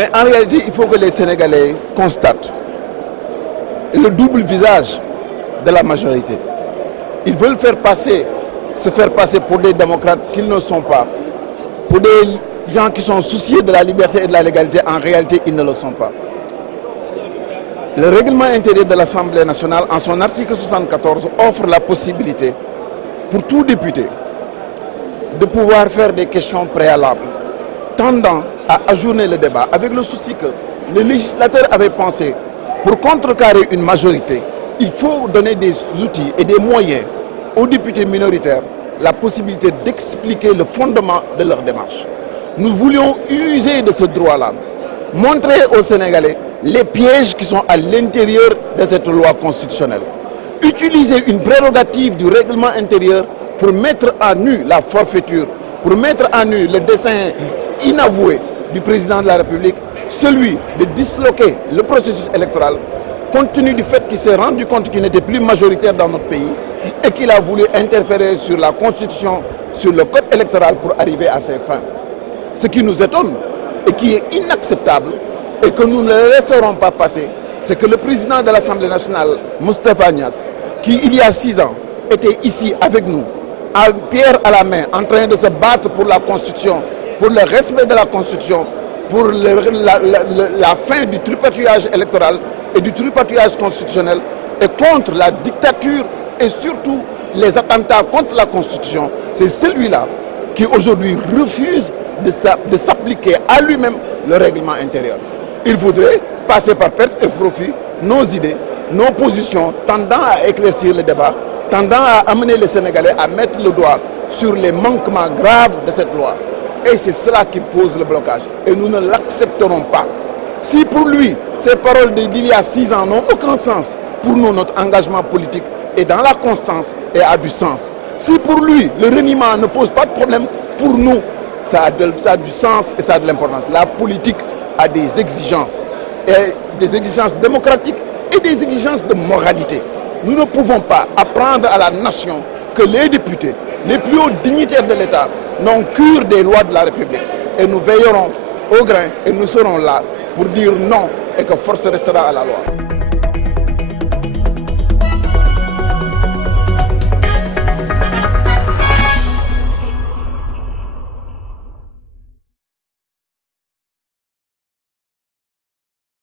Mais en réalité, il faut que les Sénégalais constatent le double visage de la majorité. Ils veulent se faire passer pour des démocrates qu'ils ne sont pas, pour des gens qui sont soucieux de la liberté et de la légalité. En réalité, ils ne le sont pas. Le règlement intérieur de l'Assemblée nationale, en son article 74, offre la possibilité pour tout député de pouvoir faire des questions préalables tendant à ajourner le débat, avec le souci que le législateur avait pensé, pour contrecarrer une majorité, il faut donner des outils et des moyens aux députés minoritaires, la possibilité d'expliquer le fondement de leur démarche. Nous voulions user de ce droit-là, montrer aux Sénégalais les pièges qui sont à l'intérieur de cette loi constitutionnelle. Utiliser une prérogative du règlement intérieur pour mettre à nu la forfaiture, pour mettre à nu le dessein inavoué du président de la République, celui de disloquer le processus électoral, compte tenu du fait qu'il s'est rendu compte qu'il n'était plus majoritaire dans notre pays et qu'il a voulu interférer sur la Constitution, sur le code électoral pour arriver à ses fins. Ce qui nous étonne et qui est inacceptable et que nous ne laisserons pas passer, c'est que le président de l'Assemblée nationale, Moustapha Niasse, qui il y a 6 ans était ici avec nous, à pierre à la main, en train de se battre pour la Constitution, pour le respect de la Constitution, pour la fin du tripatouillage électoral et du tripatouillage constitutionnel et contre la dictature et surtout les attentats contre la Constitution. C'est celui-là qui aujourd'hui refuse de s'appliquer à lui-même le règlement intérieur. Il voudrait passer par perte et profit nos idées, nos positions tendant à éclaircir le débat, tendant à amener les Sénégalais à mettre le doigt sur les manquements graves de cette loi. Et c'est cela qui pose le blocage. Et nous ne l'accepterons pas. Si pour lui, ces paroles d'il y a 6 ans n'ont aucun sens, pour nous, notre engagement politique est dans la constance et a du sens. Si pour lui, le reniement ne pose pas de problème, pour nous, ça a du sens et ça a de l'importance. La politique a des exigences démocratiques et des exigences de moralité. Nous ne pouvons pas apprendre à la nation que les députés, les plus hauts dignitaires de l'État, n'ont cure des lois de la République. Et nous veillerons au grain et nous serons là pour dire non et que force restera à la loi.